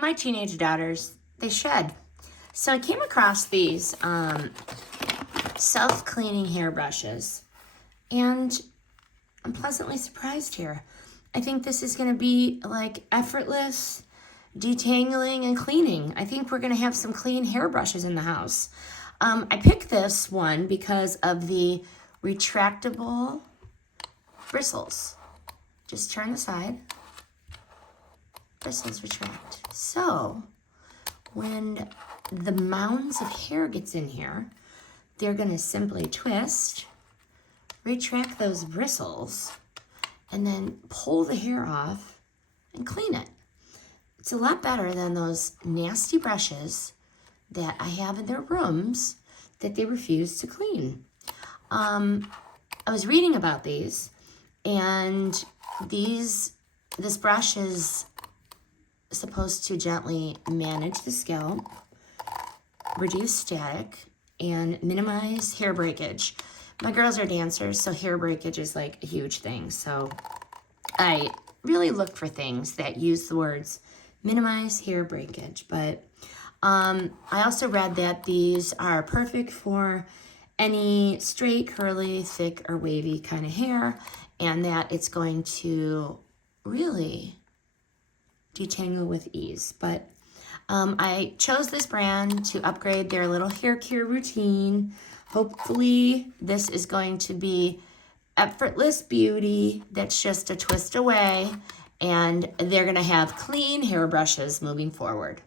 my teenage daughters, they shed. So I came across these self-cleaning hairbrushes, and I'm pleasantly surprised here. I think this is going to be like effortless detangling and cleaning. I think we're going to have some clean hairbrushes in the house. I picked this one because of the retractable bristles. Just turn the side. Bristles retract. So when the mounds of hair gets in here, they're going to simply twist, retract those bristles, and then pull the hair off and clean it. It's a lot better than those nasty brushes that I have in their rooms that they refuse to clean. I was reading about these, and this brush is supposed to gently manage the scalp, reduce static, and minimize hair breakage. My girls are dancers, so hair breakage is like a huge thing. So I really look for things that use the words minimize hair breakage. But I also read that these are perfect for any straight, curly, thick, or wavy kind of hair, and that it's going to really detangle with ease. But I chose this brand to upgrade their little hair care routine. Hopefully this is going to be effortless beauty that's just a twist away, and they're going to have clean hairbrushes moving forward.